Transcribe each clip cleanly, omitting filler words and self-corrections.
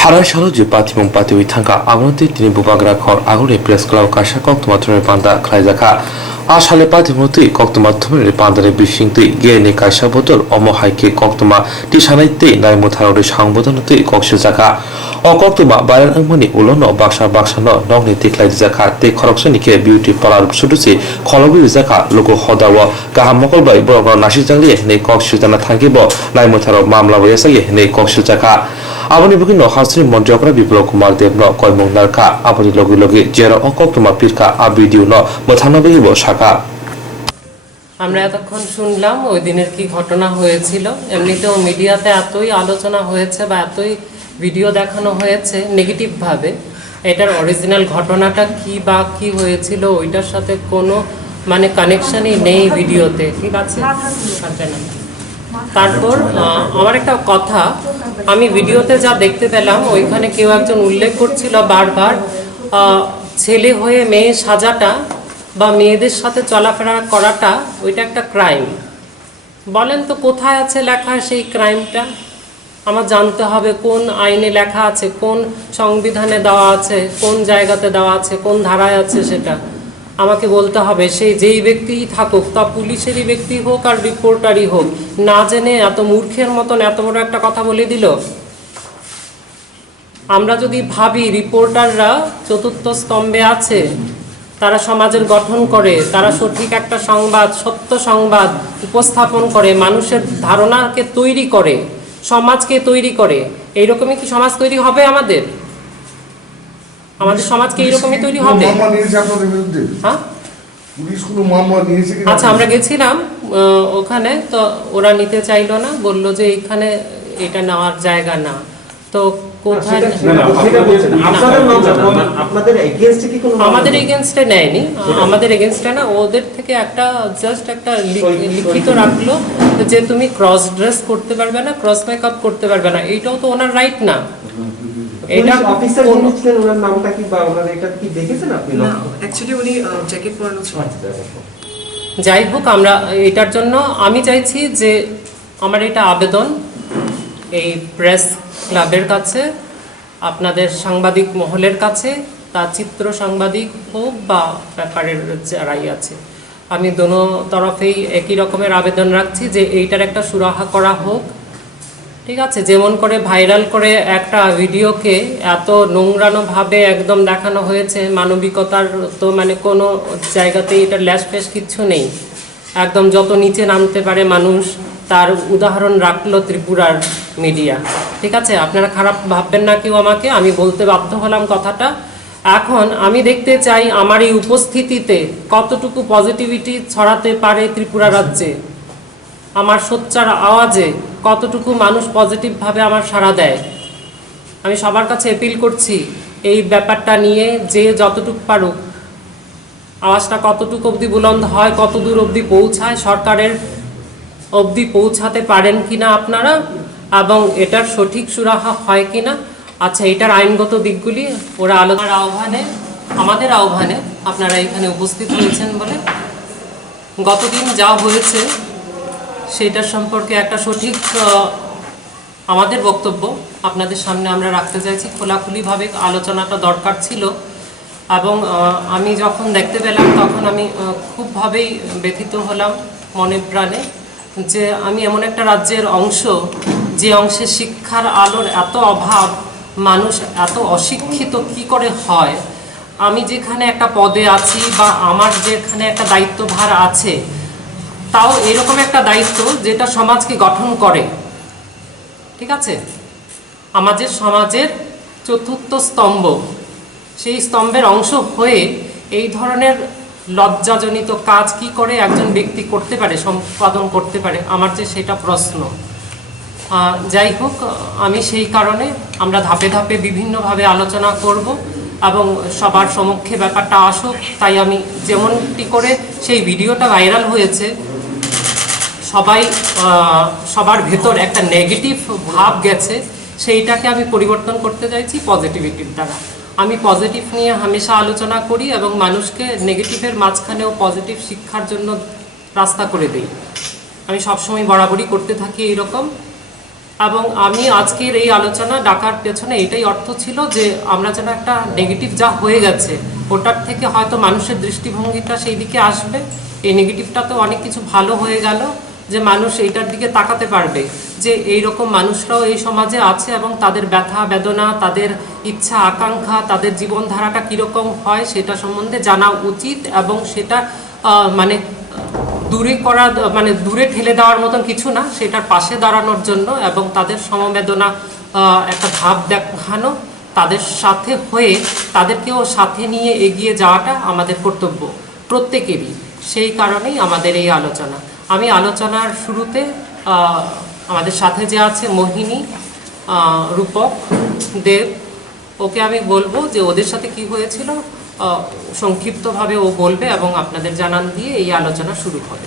하라샤로 주파티몽 파티위 탕가 아무한테 드니 부바그라 걸 아구레 프레스 클라우 카샤 꺽토마토를 반다 클라이자카 아샬레 파티모트이 꺽토마토를 반다레 비싱트이 게네 카샤보돌 어머 하이케 꺽토마 티샤나이테 나이모타로르 상보도노트이 꺽실자카 꺽토마 바란 응모니 울로노 박샤노 너그니 클라이자카 테 커럭션이케 비우티 파라르 수두시 컬로비자카 로고 호다워 가함모콜바이 보로 나시장리 네 꺽실자나 থাকিব 나이모타로 마음라보야사게 네 꺽실자카 আবনি বিভিন্ন হাসরি মন্ত্রকরা বিপ্লব কুমার দেব ন কয়মং নারকা আবনি লগে লগে জেরা অকক্তমা পিরকা আ ভিডিও ন মথানবেহিব শাখা আমরা এতক্ষণ শুনলাম ওই দিনের কি ঘটনা হয়েছিল। এমনিতেও মিডিয়াতে এতই আলোচনা হয়েছে বা এতই ভিডিও দেখানো হয়েছে নেগেটিভ ভাবে, এটার অরিজিনাল ঘটনাটা কি বা কি হয়েছিল ওইটার সাথে কোনো মানে কানেকশনই নেই ভিডিওতে, ঠিক আছে। তারপর আমার একটা কথা, আমি ভিডিওতে যা দেখতে পেলাম ওইখানে কেউ একজন উল্লেখ করছিল বারবার ছেলে হয়ে মেয়ে সাজাটা বা মেয়েদের সাথে চলাফেরা করাটা ওইটা একটা ক্রাইম। বলেন তো কোথায় আছে লেখা সেই ক্রাইমটা? আমার জানতে হবে কোন আইনে লেখা আছে, কোন সংবিধানে দেওয়া আছে, কোন জায়গাতে দেওয়া আছে, কোন ধারায় আছে সেটা আমাকে বলতে হবে। সেই যেই ব্যক্তিই থাকুক, তা পুলিশেরই ব্যক্তি হোক আর রিপোর্টারই হোক, না জেনে এত মূর্খের মতন এত বড় একটা কথা বলে দিল। আমরা যদি ভাবি রিপোর্টাররা চতুর্থ স্তম্ভে আছে, তারা সমাজের গঠন করে, তারা সঠিক একটা সংবাদ, সত্য সংবাদ উপস্থাপন করে, মানুষের ধারণাকে তৈরি করে, সমাজকে তৈরি করে, এইরকমই কি সমাজ তৈরি হবে আমাদের? আমাদের সমাজকে এইরকমই তৈরি হবে? হ্যাঁ, আচ্ছা, আমরা গেছিলাম ওখানে, তো ওরা নিতে চাইলো না, বললো যে এখানে এটা নেওয়ার জায়গা না। তো কোথায় আমাদের এগেনস্টে নেয়নি, আমাদের এগেনস্টে না, ওদের থেকে একটা জাস্ট একটা লিখিত রাখলো যে তুমি ক্রস ড্রেস করতে পারবে না, ক্রস মেকআপ করতে পারবে না। এইটাও তো ওনার রাইট না। এটা অফিসার বলছিলেন, ওনার নামটা কি বা ওনার এটা কি দেখেছেন আপনি? না, অ্যাকচুয়ালি উনি জ্যাকেট পরানো ছিল। যাই হোক, আমরা এটার জন্য আমি চাইছি যে আমার এটা আবেদন এই প্রেস ক্লাবের কাছে, আপনাদের সাংবাদিক মহলের কাছে, তা চিত্র সাংবাদিক হোক বা ব্যাপারের যারাই আছে, আমি দোনো তরফেই একই রকমের আবেদন রাখছি যে এইটার একটা সুরাহা করা হোক, ঠিক আছে। যেমন করে ভাইরাল করে একটা ভিডিওকে এত নোংরানোভাবে একদম দেখানো হয়েছে, মানবিকতার তো মানে কোনো জায়গাতেই এটা ল্যাশ ফ্যাশ কিচ্ছু নেই, একদম যত নিচে নামতে পারে মানুষ তার উদাহরণ রাখলো ত্রিপুরার মিডিয়া, ঠিক আছে। আপনারা খারাপ ভাববেন না কেউ আমাকে, আমি বলতে বাধ্য হলাম কথাটা। এখন আমি দেখতে চাই আমার এই উপস্থিতিতে কতটুকু পজিটিভিটি ছড়াতে পারে ত্রিপুরা রাজ্যে, আমার সোচ্চার আওয়াজে কতটুকু মানুষ পজিটিভভাবে আমার সাড়া দেয়। আমি সবার কাছে অ্যাপিল করছি এই ব্যাপারটা নিয়ে যে যতটুকু পারুক, আওয়াজটা কতটুকু অবধি বুলন্দ হয়, কত দূর অবধি পৌঁছায়, সরকারের অবধি পৌঁছাতে পারেন কিনা আপনারা, এবং এটার সঠিক সুরাহা হয় কিনা। আচ্ছা, এটার আইনগত দিকগুলি ওরা আলোচনার আহ্বানে, আমাদের আহ্বানে আপনারা এখানে উপস্থিত হয়েছেন বলে গতদিন যা হয়েছে সেটার সম্পর্কে একটা সঠিক আমাদের বক্তব্য আপনাদের সামনে আমরা রাখতে চাইছি। খোলাখুলিভাবে আলোচনাটা দরকার ছিল, এবং আমি যখন দেখতে পেলাম তখন আমি খুবভাবেই ব্যথিত হলাম মনে প্রাণে, যে আমি এমন একটা রাজ্যের অংশ যে অংশে শিক্ষার আলোর এত অভাব, মানুষ এত অশিক্ষিত কি করে হয়। আমি যেখানে একটা পদে আছি বা আমার যেখানে একটা দায়িত্বভার আছে, তাও এরকম একটা দায়িত্ব যেটা সমাজকে গঠন করে, ঠিক আছে। আমাদের সমাজের চতুর্থ স্তম্ভ, সেই স্তম্ভের অংশ হয়ে এই ধরনের লজ্জাজনিত কাজ কি করে একজন ব্যক্তি করতে পারে, সম্পাদন করতে পারে, আমার যে সেটা প্রশ্ন। যাই হোক, আমি সেই কারণে আমরা ধাপে ধাপে বিভিন্নভাবে আলোচনা করব এবং সবার সম্মুখে ব্যাপারটা আসুক। তাই আমি যেমনটি করে সেই ভিডিওটা ভাইরাল হয়েছে, সবার ভেতর একটা নেগেটিভ ভাব গেছে, সেইটাকে আমি পরিবর্তন করতে চাইছি পজিটিভিটির দ্বারা। আমি পজিটিভ নিয়ে হামেশা আলোচনা করি এবং মানুষকে নেগেটিভের মাঝখানেও পজিটিভ শিক্ষার জন্য রাস্তা করে দিই। আমি সবসময় বরাবরই করতে থাকি এইরকম। এবং আমি আজকের এই আলোচনা ডাকার পেছনে এটাই অর্থ ছিল যে আমরা যেন একটা নেগেটিভ যা হয়ে গেছে ওটার থেকে হয়তো মানুষের দৃষ্টিভঙ্গিটা সেই দিকে আসবে। এই নেগেটিভটা তো অনেক কিছু ভালো হয়ে গেল যে মানুষ এইটার দিকে তাকাতে পারবে যে এইরকম মানুষরাও এই সমাজে আছে এবং তাদের ব্যথা বেদনা, তাদের ইচ্ছা আকাঙ্ক্ষা, তাদের জীবনধারাটা কীরকম হয় সেটা সম্বন্ধে জানা উচিত এবং সেটা মানে দূরে করা, মানে দূরে ঠেলে দেওয়ার মতন কিছু না, সেটার পাশে দাঁড়ানোর জন্য এবং তাদের সমবেদনা একটা ভাব দেখানো, তাদের সাথে হয়ে তাদেরকেও সাথে নিয়ে এগিয়ে যাওয়াটা আমাদের কর্তব্য প্রত্যেকেরই। সেই কারণেই আমাদের এই আলোচনা। আমি আলোচনার শুরুতে আমাদের সাথে যে আছে মোহিনী, রূপক, দেব, ওকে আমি বলবো যে ওদের সাথে কি হয়েছিল সংক্ষিপ্তভাবে ও বলবে এবং আপনাদের জানান দিয়ে এই আলোচনা শুরু হবে।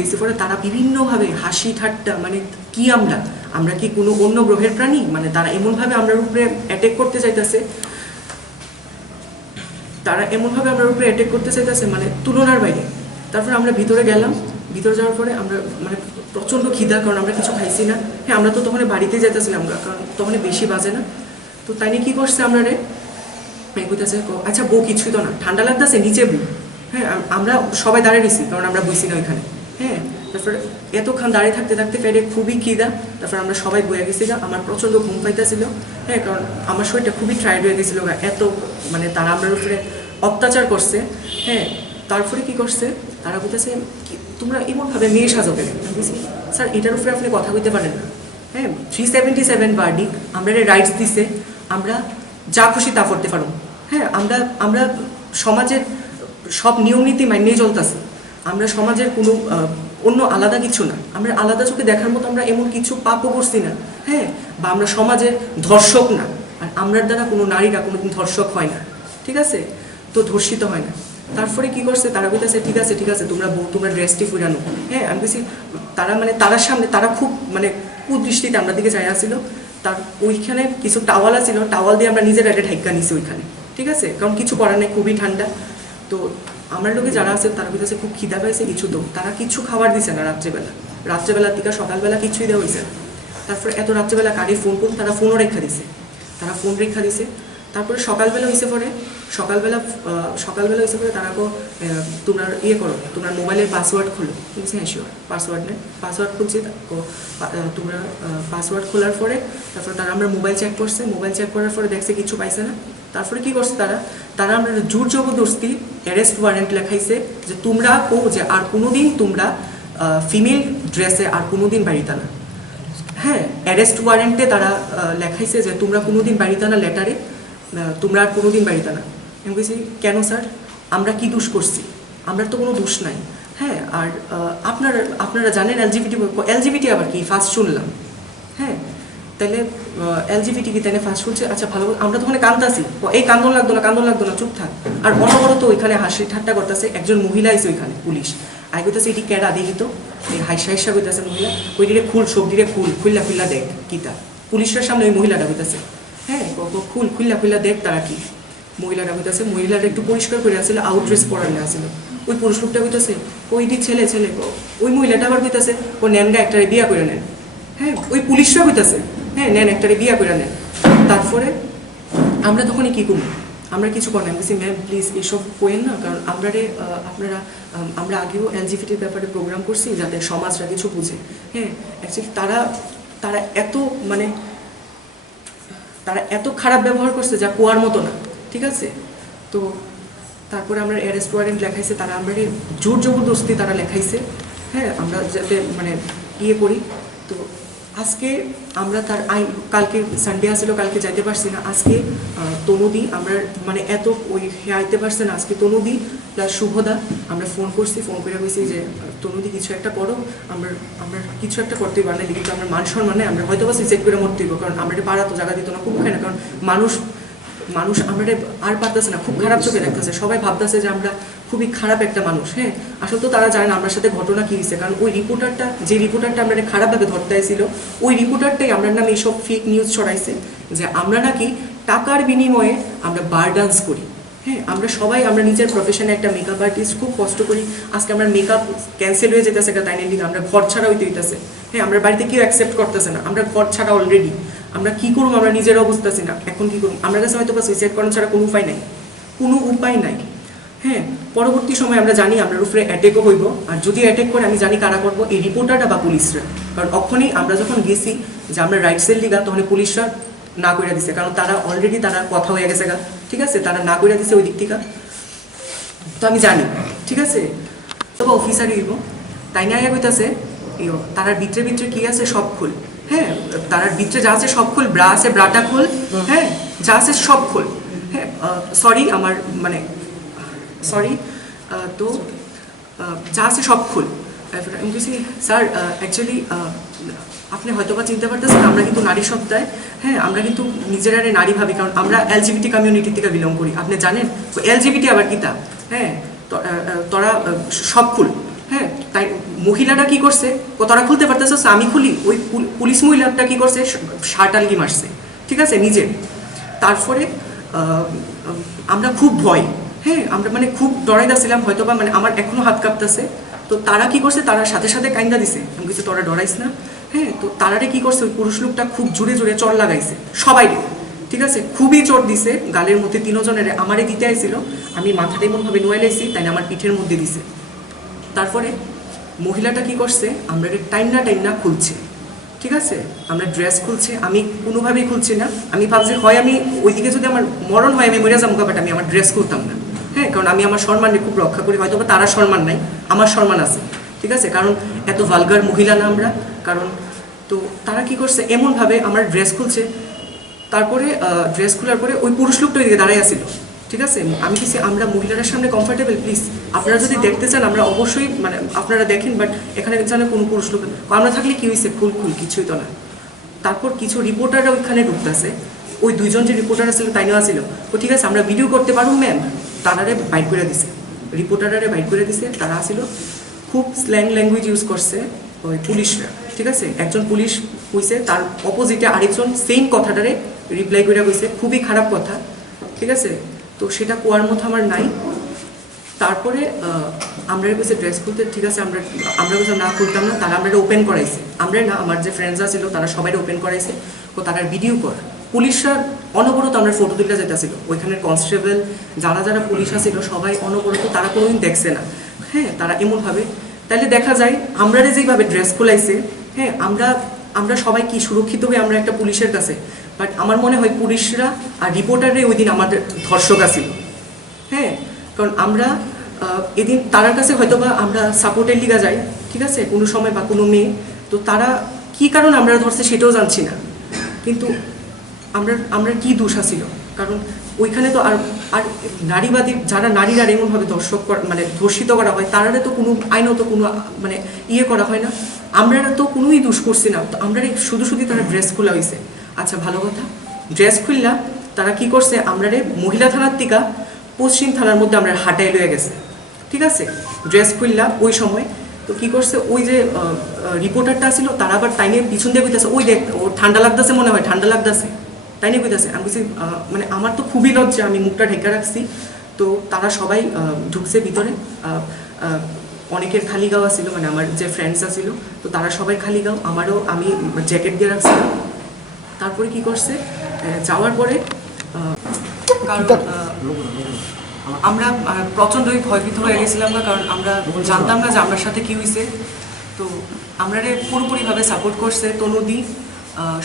বেশি করে তারা বিভিন্নভাবে হাসি ঠাট্টা, মানে কি আমরা কি কোনো অন্য গ্রহের প্রাণী, মানে তারা এমনভাবে আমরা উপরে অ্যাটাক করতে চাইতেছে, মানে তুলনার বাইরে। তারপরে আমরা ভিতরে গেলাম, ভিতরে যাওয়ার পরে আমরা মানে প্রচণ্ড খিদা, কারণ আমরা কিছু খাইছি না। হ্যাঁ, আমরা তো তখন বাড়িতে যেতেছিলাম, কারণ তখন বেশি বাজে না। তো তাই নিয়ে কী করছে আমরা রে কইতেছে, আচ্ছা বউ কিছুই তো না, ঠান্ডা লাগতেছে, নিচে বউ। হ্যাঁ, আমরা সবাই দাঁড়িয়ে রয়েছি, কারণ আমরা বইছি না ওইখানে। হ্যাঁ, তারপরে এতক্ষণ দাঁড়িয়ে থাকতে থাকতে পেটে খুবই খিদা, তারপরে আমরা সবাই বয়ে গেছি। আমার প্রচণ্ড ঘুম পাইতেছিল। হ্যাঁ, কারণ আমার শরীরটা খুবই টায়ার্ড হয়ে গেছিলো, এত মানে তারা আমার উপরে অত্যাচার করছে। হ্যাঁ, তারপরে কি করছে, তারা বলতেছে তোমরা এমনভাবে মেয়ে সাজো কেন? বলছি স্যার এটার উপরে আপনি কথা বলতে পারেন না। হ্যাঁ, 377 ভার্ডিক্ট আমরা রাইটস দিছে, আমরা যা খুশি তা করতে পারো। হ্যাঁ, আমরা সমাজের সব নিয়ম নীতি মানিয়ে চলতেছি। আমরা সমাজের কোনো অন্য আলাদা কিছু না, আমরা আলাদা চোখে দেখার মতো আমরা এমন কিছু পাপও করছি না। হ্যাঁ, বা আমরা সমাজের ধর্ষক না, আর আমরার দ্বারা কোনো নারীরা কোনোদিন ধর্ষক হয় না, ঠিক আছে? তো ধর্ষিত হয় না। তারপরে কি করছে, তারা বলতেছে ঠিক আছে তোমরা ড্রেসটি ফুরানো। হ্যাঁ, আমি বলছি তারা মানে তারার সামনে তারা খুব মানে কুদৃষ্টিতে আমরা দিকে চাই আসছিল। তার ওইখানে কিছু টাওয়াল আছিল, টাওয়াল দিয়ে আমরা নিজের একটা ঢাইকা নিছি ওইখানে, ঠিক আছে? কারণ কিছু করার নেই, খুবই ঠান্ডা। তো আমার লোকে যারা আছে তারা বলতেছে খুব খিদা পাইছে, কিছু তো তারা কিছু খাবার দিছে না রাত্রেবেলার থেকে সকালবেলা কিছুই দেওয়া হয়েছে না। তারপরে এত রাত্রেবেলা কারি ফোন করুন, তারা ফোন রেখা দিছে। তারপরে সকালবেলা হয়েছে পরে তারা তোমরা করো, তোমার মোবাইলের পাসওয়ার্ড খোলো। বলছি হ্যাঁ শিওর, পাসওয়ার্ড খুলছি। তোমরা পাসওয়ার্ড খোলার পরে তারপরে তারা আমরা মোবাইল চেক করার পরে দেখছে কিছু পাইছে না। তারপরে কি করছে তারা আমরা জোর জবরদস্তি অ্যারেস্ট ওয়ারেন্ট লেখাইছে যে তোমরা যে আর কোনোদিন তোমরা ফিমেল ড্রেসে আর কোনোদিন বাড়িতে না। হ্যাঁ, অ্যারেস্ট ওয়ারেন্টে তারা লেখাইছে যে তোমরা কোনোদিন বাড়িতে না, লেটারে তোমরা আর কোনোদিন বাড়িতে না। আমি বলছি কেন স্যার, আমরা কি দোষ করছি? আমরা তো কোনো দোষ নাই। হ্যাঁ, আর আপনারা জানেন এলজিবিটি আবার কি ফার্স্ট শুনলাম। হ্যাঁ, তাহলে এলজিবিটি কি তাহলে ফার্স্ট শুনছে? আচ্ছা ভালো, আমরা তো ওখানে কান্দতাছি, এই কান্দন লাগতো না, চুপ থাক। আর অনবরত ওইখানে হাসি ঠাট্টা করতেছে। একজন মহিলা আছে ওইখানে, পুলিশ আই কইতেছে এটি কেডা দেখি তো, এই হাইসা কইতেছে মহিলা, ওইটিরে সবজিরে খুল্লা দেখ কিতা। পুলিশের সামনে ওই মহিলাটা কইতেছে হ্যাঁ খুল্লা দেখ তারা কি। মহিলাটা কইতেছে, মহিলাটা একটু পরিষ্কার করে আসছিল, আউট ড্রেস পরানো আসছিল। ওই পুরুষ লোকটা কইতেছে ওইটি ছেলে। ওই মহিলাটা আবার কইতেছে ও নেনগা একটারে বিয়া করে নেন। হ্যাঁ, ওই পুলিশরা কইতেছে হ্যাঁ নেন একটারে বিয়া করে নেন। তারপরে আমরা তখনই কী করবো, আমরা কিছু করি না। বলছি ম্যাম প্লিজ এসব কোয়েন না, কারণ আমরা আগেও এলজিবিটির ব্যাপারে প্রোগ্রাম করছি যাতে সমাজরা কিছু বুঝে। হ্যাঁ, অ্যাকচুয়ালি তারা এত খারাপ ব্যবহার করছে যা কোয়ার মতো না, ঠিক আছে? তো তারপরে আমরা অ্যারেস্ট ওয়ারেন্ট লেখাইছে, তারা আমরা জোর জবরদস্তি তারা লেখাইছে। হ্যাঁ, আমরা যাতে মানে করি। তো আজকে আমরা কালকে সানডে আসছিল, কালকে যাইতে পারছি না। আজকে তনুদি আমরা মানে এত আইতে পারছে না। আজকে তনুদি প্লাস শুভদা আমরা ফোন করে বলছি যে তনুদি কিছু একটা করো, আমরা কিছু একটা করতেই পারি না, কিন্তু আমরা মান সম্মানে আমরা হয়তো বা সুইসাইড করে মরতে হইব, কারণ আমরা পাড়া তো জায়গা দিত না, খুব খায় না। কারণ মানুষ আমরা আর পারতেছে না, খুব খারাপ চোখে দেখতেছে, সবাই ভাবতেছে যে আমরা খুবই খারাপ একটা মানুষ। হ্যাঁ, আসলে তো তারা জানে না আমার সাথে ঘটনা কী হয়েছে, কারণ ওই রিপোর্টারটা আমরা খারাপভাবে ধরতে আসছিল, ওই রিপোর্টারটাই আমরা নামে এইসব ফেক নিউজ ছড়াইছে যে আমরা নাকি টাকার বিনিময়ে আমরা বার ডান্স করি। হ্যাঁ, আমরা নিজের প্রফেশনে একটা মেকআপ আর্টিস্ট, খুব কষ্ট করি। আজকে আমরা মেকআপ ক্যান্সেল হয়ে যেতেছে, তাই নিয়ে আমরা ঘর ছাড়া হইতে হইতেছে। হ্যাঁ আমরা বাড়িতে কেউ অ্যাকসেপ্ট করতেছে না, আমরা ঘর ছাড়া অলরেডি, আমরা কি করবো আমরা নিজেরা বুঝতেছি না এখন কি করবো, আমরা কাছে হয়তো বা সুইসাইড করানো ছাড়া কোনো উপায় নাই, কোনো উপায় নাই। হ্যাঁ পরবর্তী সময় আমরা জানি আমরা উপরে অ্যাটেকও হইব, আর যদি অ্যাটেক করে আমি জানি কারা করবো, এই রিপোর্টাররা বা পুলিশরা। কারণ অক্ষণেই আমরা যখন গেছি যে আমরা রাইট সেল লিগা, তখন পুলিশরা না কইরা দিছে, কারণ তারা অলরেডি তারা কথা হয়ে গেছে গা, ঠিক আছে, তারা না কইরা দিছে ওই দিক থেকে। তো আমি জানি, ঠিক আছে, তবে অফিসারই হইব, তাই না কইতাছে তারার ভিতরে ভিতরে কি আছে সব খুল। হ্যাঁ তারার ভিতরে যা আছে সব খুল, ব্রা আছে ব্রাটা খুল, হ্যাঁ যা আছে সব খুল। হ্যাঁ সরি আমার মানে সরি, তো যা আছে সব খুল। আমি বলছি স্যার অ্যাকচুয়ালি আপনি হয়তো বা চিনতে পারতেছেন আমরা কিন্তু নারী সপ্তাহে, হ্যাঁ আমরা কিন্তু নিজেরা নারী ভাবি, কারণ আমরা এলজিবিটি কমিউনিটি থেকে বিলং করি, আপনি জানেন তো এলজিবিটি আবার কিতা। হ্যাঁ তোরা সব খুল। হ্যাঁ তাই মহিলাটা কি করছে, তোরা খুলতে পারতেছ আমি খুলি, ওই পুলিশ মহিলাটা কি করছে শার্ট আলগি মারছে, ঠিক আছে নিজে। তারপরে আমরা খুব ভয়, হ্যাঁ আমরা মানে খুব ডরাইতেছিলাম, হয়তো বা মানে আমার এখনো হাত কাঁপতেছে। তো তারা কি করছে, তারা সাথে সাথে কাইন্দা দিছে, আমি কিছু তোরা ডরাইস না। হ্যাঁ তো তারারে কি করছে, ওই পুরুষ লোকটা খুব জোরে জোরে চড় লাগাইছে সবাই, ঠিক আছে খুবই চোট দিছে গালের মধ্যে, তিনজনের আমারে দিতে আইছিল, আমি মাথাটা এমনভাবে নোয়াই লাইছি, তাই আমার পিঠের মধ্যে দিছে। তারপরে মহিলাটা কি করছে, আমরা টাইম না খুলছে, ঠিক আছে আমরা ড্রেস খুলছে, আমি কোনোভাবেই খুলছি না, আমি ভাবছি হয় আমি ওইদিকে যদি আমার মরণ হয় আমি মরে যাবো, বাট আমি আমার ড্রেস খুলতাম না। হ্যাঁ কারণ আমি আমার সম্মানকে খুব রক্ষা করি, হয়তো বা তারা সম্মান নাই, আমার সম্মান আছে, ঠিক আছে, কারণ এত ভালগার মহিলা না আমরা। কারণ তো তারা কি করছে এমনভাবে আমার ড্রেস খুলছে, তারপরে ড্রেস খোলার পরে ওই পুরুষ লোকটা ওইদিকে দাঁড়াই আসিল, ঠিক আছে। আমি কিছু আমরা মহিলাদের সামনে কমফোর্টেবল, প্লিজ আপনারা যদি দেখতে চান আমরা অবশ্যই মানে আপনারা দেখেন, বাট এখানে জানে কোনো পুরুষ লোক আমরা থাকলে কি হয়েছে, খুল কিছুই তো না। তারপর কিছু রিপোর্টাররা ওইখানে ঢুকতেছে, ওই দুইজন যে রিপোর্টার ছিল তাই নেওয়া ছিল, ও ঠিক আছে আমরা ভিডিও করতে পারবো ম্যাম, তারারে বাইট করে দিছে, রিপোর্টারে বাইট করে দিছে। তারা আসিল খুব স্ল্যাং ল্যাঙ্গুয়েজ ইউজ করছে ওই পুলিশরা, ঠিক আছে, একজন পুলিশ কইছে, তার অপোজিটে আরেকজন সেম কথাটারে রিপ্লাই করে কইছে, খুবই খারাপ কথা, ঠিক আছে। তো সেটা কোয়ার মতো আমার নাই। তারপরে আমরা কইছে ড্রেস খুলতে, ঠিক আছে আমরা কইছে না খুলতাম না, তারা আমরা ওপেন করাইছে, আমরা না আমার যে ফ্রেন্ডসরা ছিল তারা সবাই ওপেন করাইছে, তো তারা ভিডিও কর। পুলিশরা অনবরত আমরা ফটো তুলতে যেতেছিল, ওইখানের কনস্টেবল যারা যারা পুলিশ আছিল সবাই অনবরত, তারা কোনোদিন দেখছে না। হ্যাঁ তারা এমনভাবে, তাহলে দেখা যায় আমরা যেভাবে ড্রেস খোলাইছে, হ্যাঁ আমরা সবাই কি সুরক্ষিত হয়ে আমরা একটা পুলিশের কাছে, বাট আমার মনে হয় পুলিশরা আর রিপোর্টাররাই ওই দিন আমাদের ধর্ষক আছিল। হ্যাঁ কারণ আমরা এদিন তারার কাছে হয়তো বা আমরা সাপোর্টের লিগা যাই, ঠিক আছে কোনো সময় বা কোনো মেয়ে, তো তারা কি কারণ আমরা ধরছে সেটাও জানছি না, কিন্তু আমরা কি দোষ আছিল, কারণ ওইখানে তো আর নারীবাদী যারা নারীরা এমনভাবে মানে ধর্ষিত করা হয়, তারা তো কোনো আইনত কোনো মানে ইয়ে করা হয় না, আমরা তো কোনোই দোষ করছি না, তো আমরা শুধু তারা ড্রেস খোলা হয়েছে। আচ্ছা ভালো কথা, ড্রেস খুললা তারা কি করছে, আমরা মহিলা থানার থেকে পশ্চিম থানার মধ্যে আমরা হাঁটাই লয়ে গেছে, ঠিক আছে ড্রেস খুললা ওই সময়। তো কি করছে, ওই যে রিপোর্টারটা ছিল তারা আবার টাইমে পিছন দিয়ে কইতেছে, ওই দেখ ও ঠান্ডা লাগতেছে, মনে হয় ঠান্ডা লাগতেছে, তাই নিয়ে কইতেছে। আমি বলছি মানে আমার তো খুবই লজ্জা, আমি মুখটা ঢেকে রাখছি। তো তারা সবাই ঢুকছে ভিতরে, অনেকের খালি গাওয়া ছিল, মানে আমার যে ফ্রেন্ডসরা ছিল, তো তারা সবাই খালি গাও, আমারও আমি জ্যাকেট দিয়ে রাখছিলাম। তারপরে কি করছে, যাওয়ার পরে কারণ আমরা প্রচণ্ডই ভয়ভীত হয়ে গেছিলাম না, কারণ আমরা জানতাম না যে আমার সাথে কি হয়েছে। তো আমরা পুরোপুরিভাবে সাপোর্ট করছে তনুদি,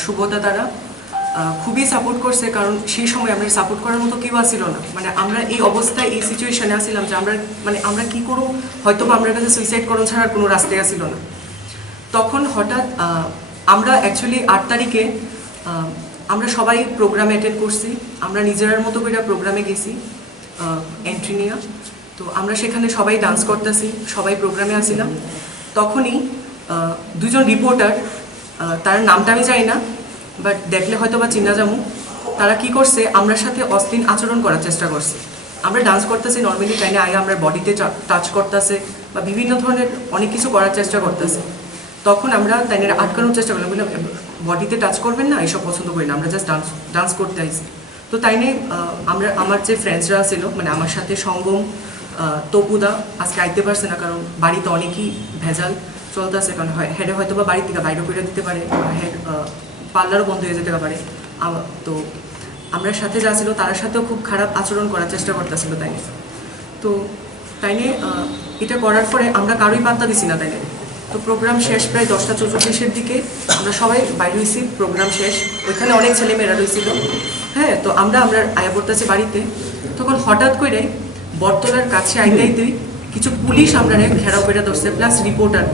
সুব্রতা, তারা খুবই সাপোর্ট করছে, কারণ সেই সময় আমরা সাপোর্ট করার মতো কেউ আসছিল না, মানে আমরা এই অবস্থায় এই সিচুয়েশনে আসছিলাম যে আমরা কি করবো, হয়তো আমরা কাছে সুইসাইড করানো ছাড়া কোনো রাস্তায় আসছিল না। তখন হঠাৎ আমরা অ্যাকচুয়ালি 8 তারিখে আমরা সবাই প্রোগ্রামে অ্যাটেন্ড করছি, আমরা নিজের মতো করে প্রোগ্রামে গেছি এন্ট্রি নিয়ে। তো আমরা সেখানে সবাই ডান্স করতেছি, সবাই প্রোগ্রামে আসছিলাম। তখনই দুজন রিপোর্টার, তার নামটা আমি জানি না, বাট দেখলে হয়তো বা চিনা যাবো, তারা কি করছে আমার সাথে অশ্লীল আচরণ করার চেষ্টা করছে। আমরা ডান্স করতেছি নর্মালি, তাই না আগে আমরা বডিতে টাচ করতেছে বা বিভিন্ন ধরনের অনেক কিছু করার চেষ্টা করতেছে। তখন আমরা তাই আটকানোর চেষ্টা করলাম, বললাম বডিতে টাচ করবেন না, এইসব পছন্দ করি না, আমরা জাস্ট ডান্স করতে আইছি। তো তাই নিয়ে আমার যে ফ্রেন্ডসরা ছিল, মানে আমার সাথে সঙ্গম, তপুদা আজকে আইতে পারছে না, কারণ বাড়িতে অনেকই ভেজাল, চলতেছে, কারণ হেডে হয়তো বা বাড়ি থেকে বাইরে করে দিতে পারে, হেড পার্লারও বন্ধ হয়ে যেতে পারে। তো আমরা সাথে যা ছিল তার সাথেও খুব খারাপ আচরণ করার চেষ্টা করতেছিল তাই। তো তাই নিয়ে এটা করার পরে আমরা কারোই পাত্তা দিছি না তাই। তো প্রোগ্রাম শেষ প্রায় 10:44-এর দিকে আমরা সবাই বাইরে হয়েছি, প্রোগ্রাম শেষ, ওইখানে অনেক ছেলেমেয়েরা রয়েছিল। হ্যাঁ, তো আমরা আয়া পড়তেছি বাড়িতে, তখন হঠাৎ করে বটতলার কাছে আইতেই কিছু পুলিশ আমরা ঘেরাও করে ধরছে, প্লাস রিপোর্টার।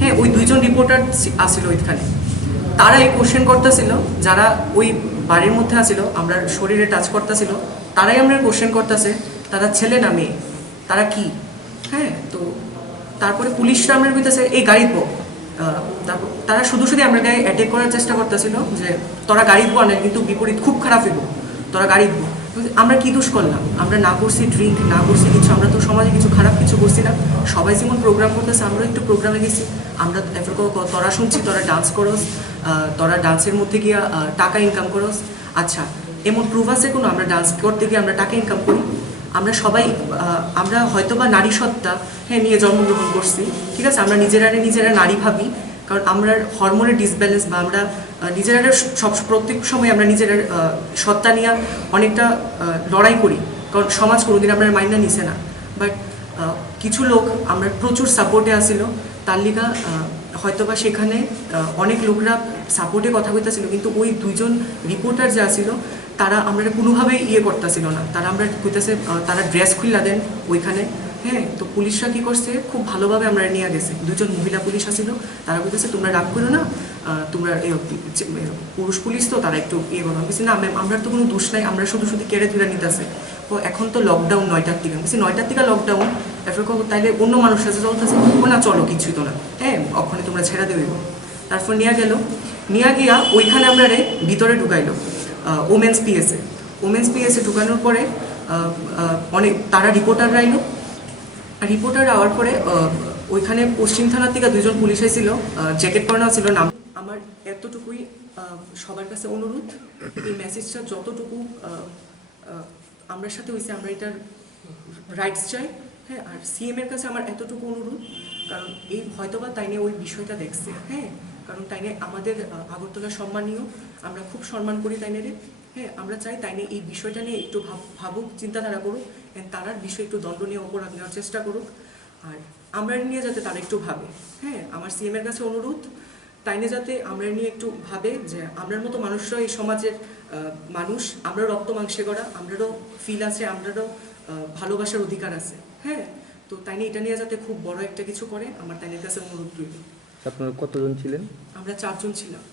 হ্যাঁ, ওই 2জন রিপোর্টার আসছিল ওইখানে। তারা এই কোশ্চেন করতেছিল, যারা ওই বাড়ির মধ্যে আসছিল, আমরা শরীরে টাচ করতেছিল, তারাই আমরা কোশ্চেন করতেছে তারা ছেলে না মেয়ে, তারা কি। হ্যাঁ, তো তারপরে পুলিশরা আমরা কইতেছে এই গাড়িত বো, তারপর তারা শুধু আমরা গায়ে অ্যাটাক করার চেষ্টা করতেছিল যে তোরা গাড়িত বো আনে, কিন্তু বিপরীত খুব খারাপ হইব, তোরা গাড়িত বো। আমরা কি দোষ করলাম? আমরা না করছি ড্রিঙ্ক, না করছি কিছু, আমরা তো সমাজে কিছু খারাপ কিছু করছি না। সবাই যেমন প্রোগ্রাম করতেছে আমরা একটু প্রোগ্রামে গেছি, আমরা তোরা শুনছি তোরা ডান্স করস, তোরা ডান্সের মধ্যে গিয়া টাকা ইনকাম করস। আচ্ছা, এমন প্রুফ আছে কোনো আমরা ডান্স করতে গিয়ে আমরা টাকা ইনকাম করি? আমরা সবাই আমরা হয়তো বা নারী সত্তা নিয়ে জন্মগ্রহণ করছি, ঠিক আছে, আমরা নিজেরা নারী ভাবি, কারণ আমরা হরমোনের ডিসব্যালেন্স বা আমরা নিজেরা প্রত্যেক সময় আমরা নিজেরা সত্তা নিয়ে অনেকটা লড়াই করি, কারণ সমাজ কোনোদিন আমরা মাইন্ডা নিছে না। বাট কিছু লোক আমরা প্রচুর সাপোর্টে আসছিল, তার লিগা হয়তোবা সেখানে অনেক লোকরা সাপোর্টে কথা বলতেছিল, কিন্তু ওই 2জন রিপোর্টার যে আসছিল তারা আমরা কোনোভাবেই করতেছিল না। তারা আমরা কইতেছে তারা ড্রেস খুললা দেন ওইখানে। হ্যাঁ, তো পুলিশরা কি করছে, খুব ভালোভাবে আমরা নিয়ে গেছে। 2জন মহিলা পুলিশ আসছিল, তারা কইতেছে তোমরা রাগ করো না, তোমরা পুরুষ পুলিশ তো তারা একটু করো। বলছি না ম্যাম, আমরা তো কোনো দোষ নাই, আমরা শুধু কেড়ে ধরে নিতেছে। তো এখন তো লকডাউন 9টার দিকে, বলছি 9টার দিকে লকডাউন, এরপর তাইলে অন্য মানুষ কাছে চলতেছে, ও না চলো কিছুই তো না, হ্যাঁ ওখানে তোমরা ছেড়ে দেবে। তারপর নিয়ে গিয়া ওইখানে আমরা ভিতরে ঢুকাইলো ওমেন্স পিএসে ঢুকানোর পরে অনেক তারা রিপোর্টাররা আইলো। রিপোর্টার আওয়ার পরে ওইখানে পশ্চিম থানার থেকে 2জন পুলিশ এসেছিল, জ্যাকেট পরানো ছিল নাম। আমার এতটুকুই সবার কাছে অনুরোধ, এই মেসেজটা যতটুকু আমরা সাথে হয়েছে আমরা এটার রাইটস চাই। হ্যাঁ, আর সিএম-এর কাছে আমার এতটুকু অনুরোধ, কারণ এই হয়তোবা তাই নিয়ে ওই বিষয়টা দেখছে। হ্যাঁ, কারণ তাই নিয়ে আমাদের আগরতলা সম্মানীয়, আমরা খুব সম্মান করি তাই নিয়ে। হ্যাঁ, আমরা চাই তাই নিয়ে এই বিষয়টা নিয়ে একটু ভাবুক, চিন্তাধারা করুক, তারার বিষয়ে একটু দণ্ডনীয় অপরাধ নেওয়ার চেষ্টা করুক, আর আমরা নিয়ে যাতে তারা একটু ভাবে। হ্যাঁ, আমার সিএম-এর কাছে অনুরোধ, তাই নিয়ে যাতে আমরা নিয়ে একটু ভাবে যে আমরার মতো মানুষরা এই সমাজের মানুষ, আমরা রক্ত মাংসে গড়া, আমরারও ফিল আছে, আমরারও ভালোবাসার অধিকার আছে। হ্যাঁ, তো তাই নিয়ে এটা নিয়ে যাতে খুব বড় একটা কিছু করে, আমার তাই কাছে অনুরোধ রইল। আপনারা কতজন ছিলেন? আমরা 4জন ছিলাম।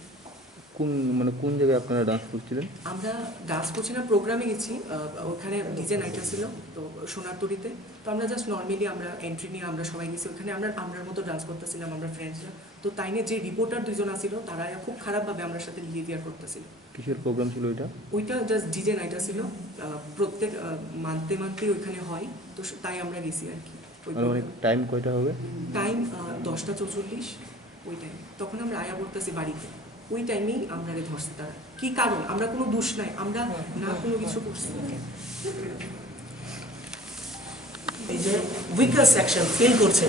কোন জায়গায় আপনারা ডান্স করছিলেন? আমরা ডান্স করছিলাম, প্রোগ্রামে গেছি, ওখানে ডিজে নাইট ছিল তো সোনারতরীতে। তো আমরা জাস্ট নর্মালি আমরা এন্ট্রি নিয়ে আমরা সবাই গেছি ওখানে, আমরার মতো ডান্স করতেছিলাম আমরা ফ্রেন্ডসরা। তো তাই নিয়ে যে রিপোর্টার 2জন আসছিল তারা খুব খারাপভাবে আমার সাথে বিহেভিয়ার করতেছিল। কিসের প্রোগ্রাম ছিল ওইটা জাস্ট ডিজে নাইট ছিল, প্রত্যেক মান্থে ওইখানে হয়, তো তাই আমরা গেছি আর কি। টাইম কয়টা হবে? টাইম 10:44 ওই টাইম। তখন আমরা আয়া পড়তেছি বাড়িতে, ওই টাইমেই আমরা ধরছি। তারা কি কারণ, আমরা কোনো দোষ নাই, আমরা না কোনো কিছু করছি। এই যে উইকার সেকশন ফিল করছে,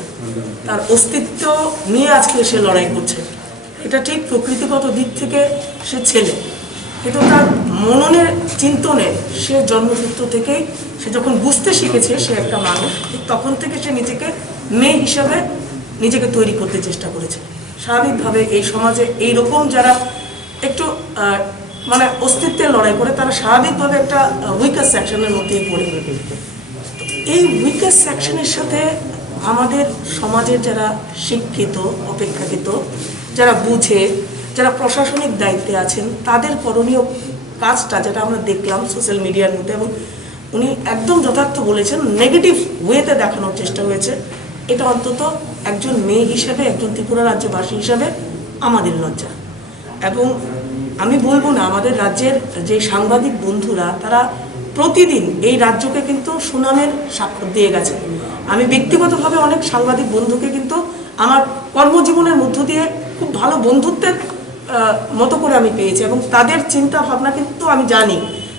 তার অস্তিত্ব নিয়ে আজকে সে লড়াই করছে। এটা ঠিক প্রকৃতিগত দিক থেকে সে ছেলে, কিন্তু তার মননের চিন্তনে সে জন্মসূত্র থেকেই সে যখন বুঝতে শিখেছে সে একটা মানুষ, ঠিক তখন থেকে সে নিজেকে মেয়ে হিসাবে নিজেকে তৈরি করতে চেষ্টা করেছে। স্বাভাবিকভাবে এই সমাজে এইরকম যারা একটু মানে অস্তিত্বের লড়াই করে, তারা স্বাভাবিকভাবে একটা উইকার সেকশনের মধ্যেই পড়ে। এই উইকার সেকশনের সাথে আমাদের সমাজের যারা শিক্ষিত, অপেক্ষাকৃত, যারা বুঝে, যারা প্রশাসনিক দায়িত্বে আছেন, তাদের করণীয় কাজটা যেটা আমরা দেখলাম সোশ্যাল মিডিয়ার মধ্যে, এবং উনি একদম যথার্থ বলেছেন, নেগেটিভ ওয়েতে দেখানোর চেষ্টা হয়েছে। এটা অন্তত একজন মেয়ে হিসেবে, একজন ত্রিপুরা রাজ্যবাসী হিসেবে আমাদের লজ্জা। এবং আমি বলবো না, আমাদের রাজ্যের যে সাংবাদিক বন্ধুরা তারা প্রতিদিন এই রাজ্যকে কিন্তু সুনামের স্বাক্ষর দিয়ে গেছে। আমি ব্যক্তিগতভাবে অনেক সাংবাদিক বন্ধুকে কিন্তু আমার কর্মজীবনের মধ্য দিয়ে খুব ভালো বন্ধুত্বের মতো করে আমি পেয়েছি, এবং তাদের চিন্তা ভাবনা কিন্তু আমি জানি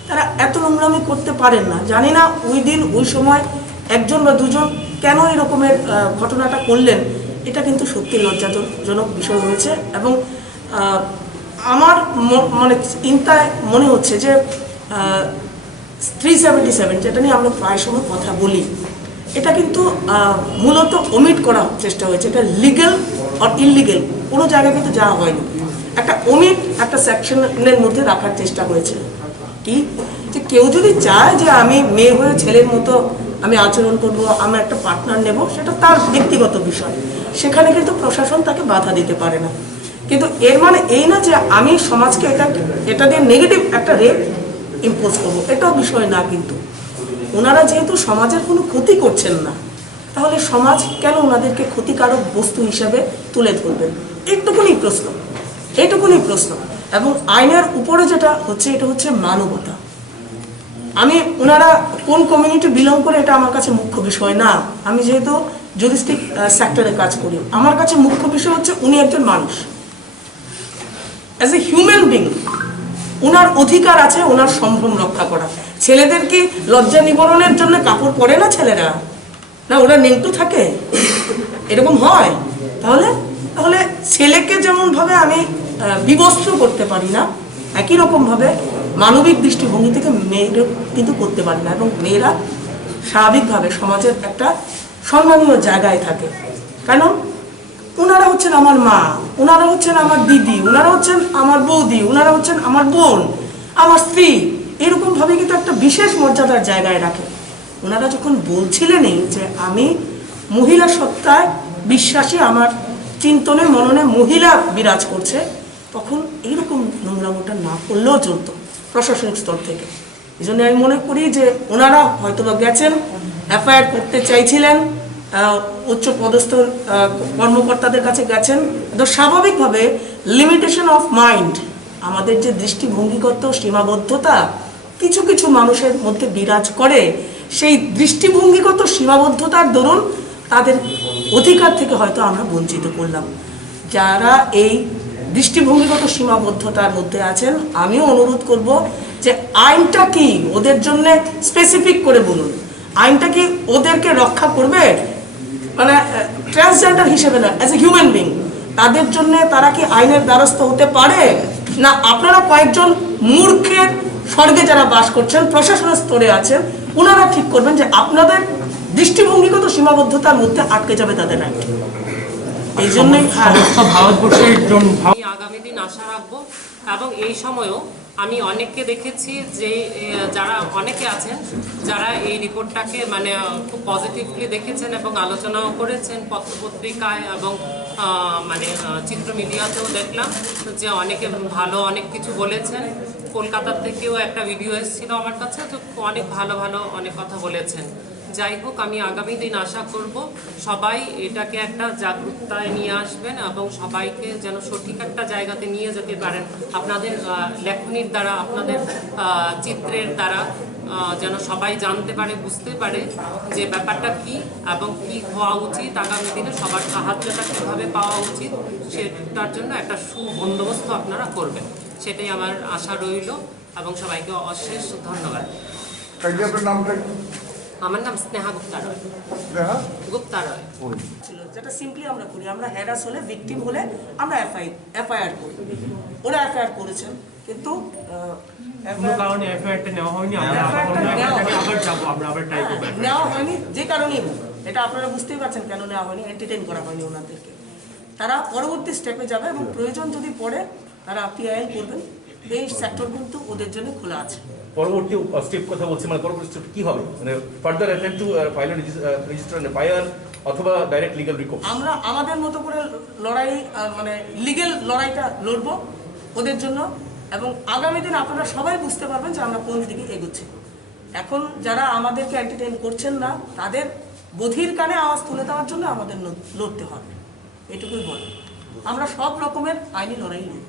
তারা এত নোংরামি করতে পারেন না। জানি না ওই দিন ওই সময় একজন বা দুজন কেন এরকমের ঘটনাটা করলেন, এটা কিন্তু সত্যি লজ্জাজনক বিষয় হয়েছে। এবং আমার মানে চিন্তায় মনে হচ্ছে যে 377 যেটা নিয়ে আমরা প্রায় সময় কথা বলি, এটা কিন্তু মূলত ওমিট করার চেষ্টা হয়েছে। এটা লিগ্যাল আর ইললিগ্যাল কোনো জায়গায় কিন্তু যাওয়া হয়নি, একটা ওমিট একটা সেকশনের মধ্যে রাখার চেষ্টা হয়েছে। কি যে কেউ যদি চায় যে আমি মেয়ে হয়ে ছেলের মতো আমি আচরণ করবো, আমি একটা পার্টনার নেব, সেটা তার ব্যক্তিগত বিষয়, সেখানে কিন্তু প্রশাসন তাকে বাধা দিতে পারে না। কিন্তু এর মানে এই না যে আমি সমাজকে এটা দিয়ে নেগেটিভ একটা রেপ ইম্পোজ করবো, এটাও বিষয় না। কিন্তু ওনারা যেহেতু সমাজের কোনো ক্ষতি করছেন না, তাহলে সমাজ কেন ওনাদেরকে ক্ষতিকারক বস্তু হিসেবে তুলে ধরবেন? এইটুকুনি প্রশ্ন। এবং আইনের উপরে যেটা হচ্ছে, এটা হচ্ছে মানবতা। আমি ওনারা কোন কমিউনিটি বিলং করে এটা আমার কাছে মুখ্য বিষয় না। আমি যেহেতু জুরিস্টিক সেক্টরে কাজ করি, আমার কাছে মুখ্য বিষয় হচ্ছে উনি একজন মানুষ, অ্যাজ এ হিউম্যান বিং ওনার অধিকার আছে ওনার সম্ভ্রম রক্ষা করা। ছেলেদের কি লজ্জা নিবারণের জন্য কাপড় পরে না ছেলেরা? না, ওরা নেংটু থাকে, এরকম হয়? তাহলে ছেলেকে যেমনভাবে আমি বিবস্ত্র করতে পারি না, একই রকমভাবে মানবিক দৃষ্টিভঙ্গি থেকে মেয়েদের কিন্তু করতে পারি না। এবং মেয়েরা স্বাভাবিকভাবে সমাজের একটা সম্মানীয় জায়গায় থাকে। কেন? ওনারা হচ্ছেন আমার মা, ওনারা হচ্ছেন আমার দিদি, ওনারা হচ্ছেন আমার বৌদি, ওনারা হচ্ছেন আমার বোন, আমার স্ত্রী, এরকমভাবে কিন্তু একটা বিশেষ মর্যাদার জায়গায় রাখে। ওনারা যখন বলছিলেনই যে আমি মহিলা সত্তায় বিশ্বাসী, আমার চিন্তনে মননে মহিলা বিরাজ করছে, তখন এইরকম নোংরামোটা না করলেও চলতো প্রশাসনিক স্তর থেকে। এই জন্য আমি মনে করি যে ওনারা হয়তোবা গেছেন, এফআইআর করতে চাইছিলেন, উচ্চ পদস্থ কর্মকর্তাদের কাছে গেছেন, তো স্বাভাবিকভাবে লিমিটেশন অফ মাইন্ড, আমাদের যে দৃষ্টিভঙ্গিগত সীমাবদ্ধতা কিছু কিছু মানুষের মধ্যে বিরাজ করে, সেই দৃষ্টিভঙ্গিগত সীমাবদ্ধতার দরুন তাদের অধিকার থেকে হয়তো আমরা বঞ্চিত করলাম। যারা এই দৃষ্টিভঙ্গিগত সীমাবদ্ধতার মধ্যে আছেন, আমিও অনুরোধ করব যে আইনটা কি ওদের জন্য স্পেসিফিক করে বলুন। আইনটা কি ওদেরকে রক্ষা করবে, মানে ট্রান্সজেন্ডার হিসেবে না, অ্যাজ এ হিউম্যান বিং তাদের জন্য তারা কি আইনের দ্বারস্থ হতে পারে? না আপনারা কয়েকজন মূর্খের স্বর্গে যারা বাস করছেন, প্রশাসনের স্তরে আছেন, ওনারা ঠিক করবেন যে আপনাদের দৃষ্টিভঙ্গিগত সীমাবদ্ধতার মধ্যে আটকে যাবে তাদের আইন। এই জন্যই আমি আগামী দিন আশা রাখবো। এবং এই সময়ও আমি অনেককে দেখেছি যে যারা অনেকে আছেন যারা এই রিপোর্টটাকে মানে খুব পজিটিভলি দেখেছেন এবং আলোচনাও করেছেন পত্রপত্রিকায় এবং মানে চিত্র মিডিয়াতেও দেখলাম যে অনেকে ভালো অনেক কিছু বলেছেন। কলকাতার থেকেও একটা ভিডিও এসেছিল আমার কাছে, তো অনেক ভালো অনেক কথা বলেছেন। যাই হোক, আমি আগামী দিন আশা করব সবাই এটাকে একটা জাগরুকতায় নিয়ে আসবেন এবং সবাইকে যেন সঠিক একটা জায়গাতে নিয়ে যেতে পারেন। আপনাদের লেখনীর দ্বারা, আপনাদের চিত্রের দ্বারা যেন সবাই জানতে পারে, বুঝতে পারে যে ব্যাপারটা কি এবং কি হওয়া উচিত, আগামী দিনে সবার সাহায্যটা কীভাবে পাওয়া উচিত, সেটার জন্য একটা সুবন্দোবস্ত আপনারা করবেন, সেটাই আমার আশা রইল। এবং সবাইকে অশেষ ধন্যবাদ। আমার নাম স্নেহা গুপ্তা রয়। যেটা সিম্পলি আমরা করি, আমরা হ্যারাস হলে, ভিকটিম হলে আমরা এফআইআর করি। ওরা এফআইআর করেছেন, কিন্তু নেওয়া হয়নি যে কারণেই হোক, এটা আপনারা বুঝতেই পারছেন কেন নেওয়া হয়নি, এন্টারটেইন করা হয়নি ওনাদেরকে। তারা পরবর্তী স্টেপে যাবে এবং প্রয়োজন যদি পড়ে তারা পিআইএল করবেন। এই সেক্টর কিন্তু ওদের জন্য খোলা আছে। পরবর্তী স্টেপ কথা বলছি, মানে পরবর্তী স্টেপ কি হবে, মানে further attempt to file register and FIR অথবা ডাইরেক্ট লিগ্যাল রিকোর্স? আমরা আমাদের মতো করে লড়াই, মানে লিগ্যাল লড়াইটা লড়বো ওদের জন্য। এবং আগামী দিন আপনারা সবাই বুঝতে পারবেন যে আমরা কোন দিকে এগোচ্ছি। এখন যারা আমাদেরকে এন্টারটেইন করছেন না, তাদের বধির কানে আওয়াজ তুলে দেওয়ার জন্য আমাদের লড়তে হবে, এটুকুই বল। আমরা সব রকমের আইনি লড়াই লড়ব।